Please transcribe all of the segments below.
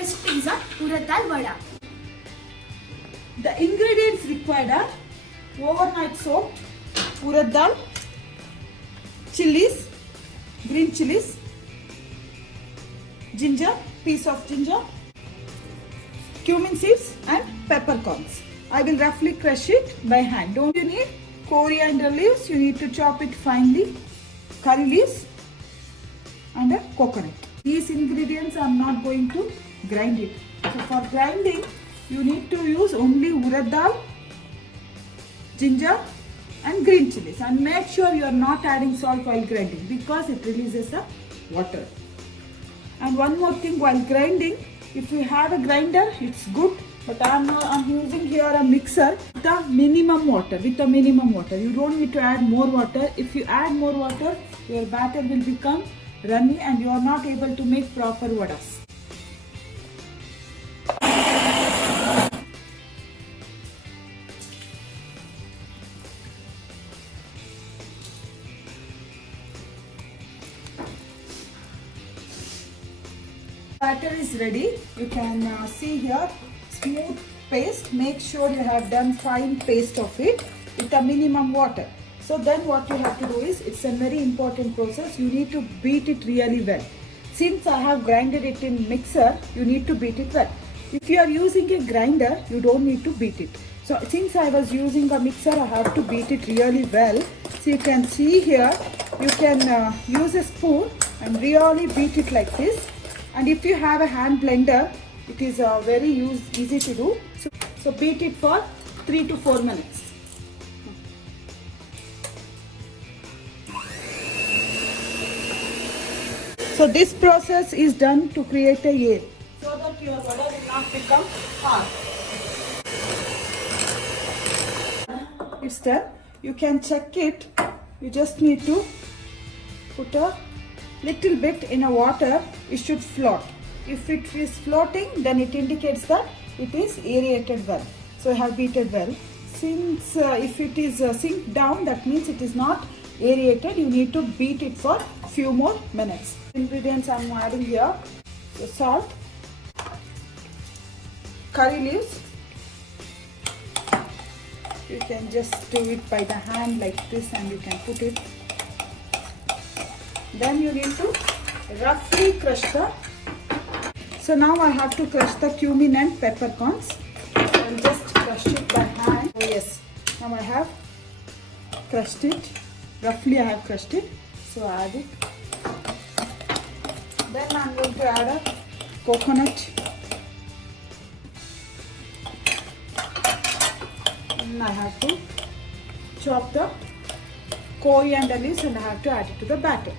recipe is a urad dal vada. The ingredients required are overnight soaked urad dal, chilies, green chilies, ginger, piece of ginger, cumin seeds and peppercorns. I will roughly crush it by hand. Don't you need coriander leaves? You need to chop it finely. Curry leaves and a coconut. These ingredients I am not going to grind it. So for grinding, you need to use only urad dal, ginger and green chilies, and make sure you are not adding salt while grinding because it releases the water. And one more thing, while grinding, if you have a grinder, it's good, but I'm using here a mixer with a minimum water. You don't need to add more water. If you add more water, your batter will become runny and you are not able to make proper vadas. Batter is ready. You can see here smooth paste. Make sure you have done fine paste of it with a minimum water. So then what you have to do is, it's a very important process. You need to beat it really well. Since I have grinded it in mixer, you need to beat it well. If you are using a grinder, you don't need to beat it. So since I was using a mixer, I have to beat it really well. So you can see here, you can use a spoon and really beat it like this. And if you have a hand blender, it is very easy to do. So beat it for 3 to 4 minutes. So this process is done to create a air so that your vada will not become hard. It's done. You can check it. You just need to put a little bit in a water. It should float. If it is floating, then it indicates that it is aerated well. So I have beaten well. Since if it is sink down, that means it is not aerated. You need to beat it for a few more minutes. Ingredients I am adding here: so salt, curry leaves. You can just do it by the hand like this and you can put it. Then you need to roughly crush the. So now I have to crush the cumin and peppercorns. So I'll just crush it by hand. Oh yes, now I have crushed it. Roughly I have crushed it. So add it. Then I'm going to add a coconut. And I have to chop the coriander leaves and I have to add it to the batter.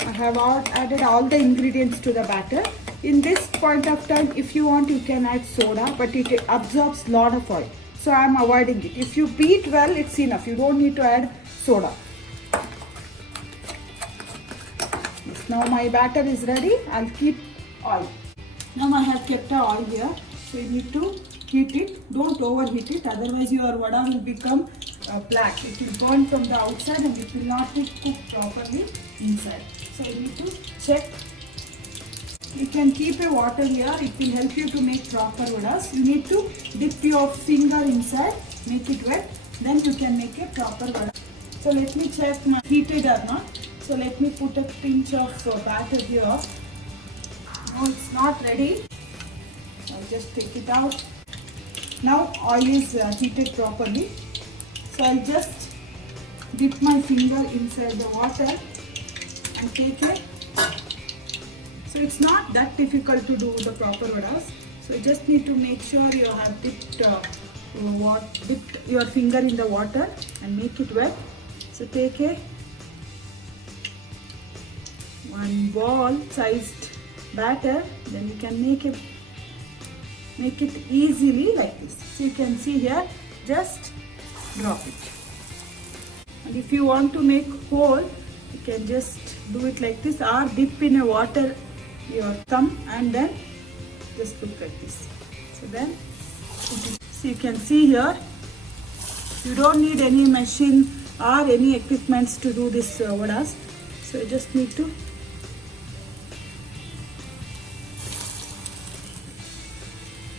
I have added all the ingredients to the batter. In this point of time, if you want, you can add soda, but it absorbs a lot of oil. So I am avoiding it. If you beat well, it's enough. You don't need to add soda. Yes, now my batter is ready. I'll keep oil. Now I have kept the oil here. So you need to heat it. Don't overheat it. Otherwise your vada will become black. It will burn from the outside and it will not be cooked properly inside. So you need to check. You can keep a water here. It will help you to make proper vadas. You need to dip your finger inside, make it wet. Then you can make a proper vada. So let me check my heated or not. So let me put a pinch of batter here. No, it's not ready. I'll just take it out. Now oil is heated properly. So I'll just dip my finger inside the water and take it. So it's not that difficult to do the proper vadas. So you just need to make sure you have dipped your finger in the water and make it wet. So take one ball sized batter, then you can make it easily like this. So you can see here, just drop it. And if you want to make whole, you can just do it like this or dip in a water your thumb and then just look like this. So then, so you can see here, you don't need any machine or any equipments to do this vadas. So you just need to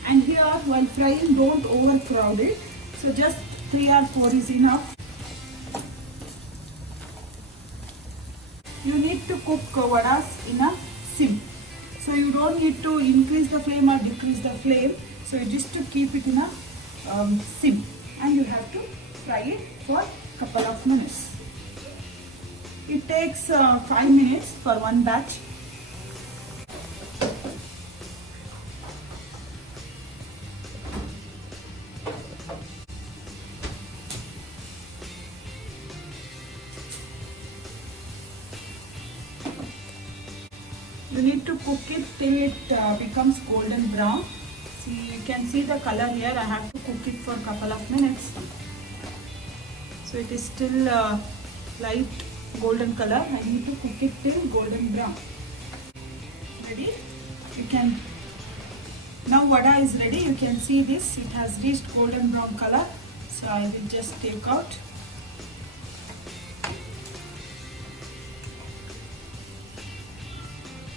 and here while frying don't overcrowd it. So just 3 or 4 is enough. You need to cook vadas in a sim. So you don't need to increase the flame or decrease the flame. So you just to keep it in a sim, and you have to fry it for a couple of minutes. It takes 5 minutes for one batch. You need to cook it till it becomes golden brown. See, you can see the color here. I have to cook it for a couple of minutes. So it is still light golden color. I need to cook it till golden brown. Ready? You can. Now vada is ready. You can see this. It has reached golden brown color. So I will just take out.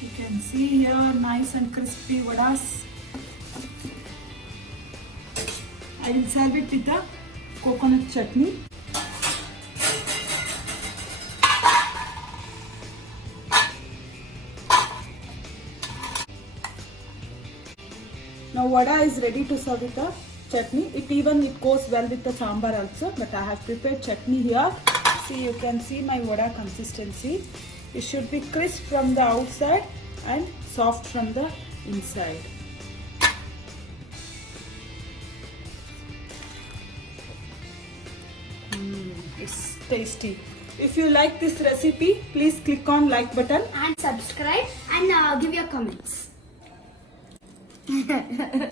You can see here nice and crispy vadas. I will serve it with a coconut chutney. Now vada is ready to serve with a chutney. It goes well with the sambar also, but I have prepared chutney here. See, you can see my vada consistency. It should be crisp from the outside and soft from the inside. It's tasty. If you like this recipe, please click on like button And subscribe and give your comments.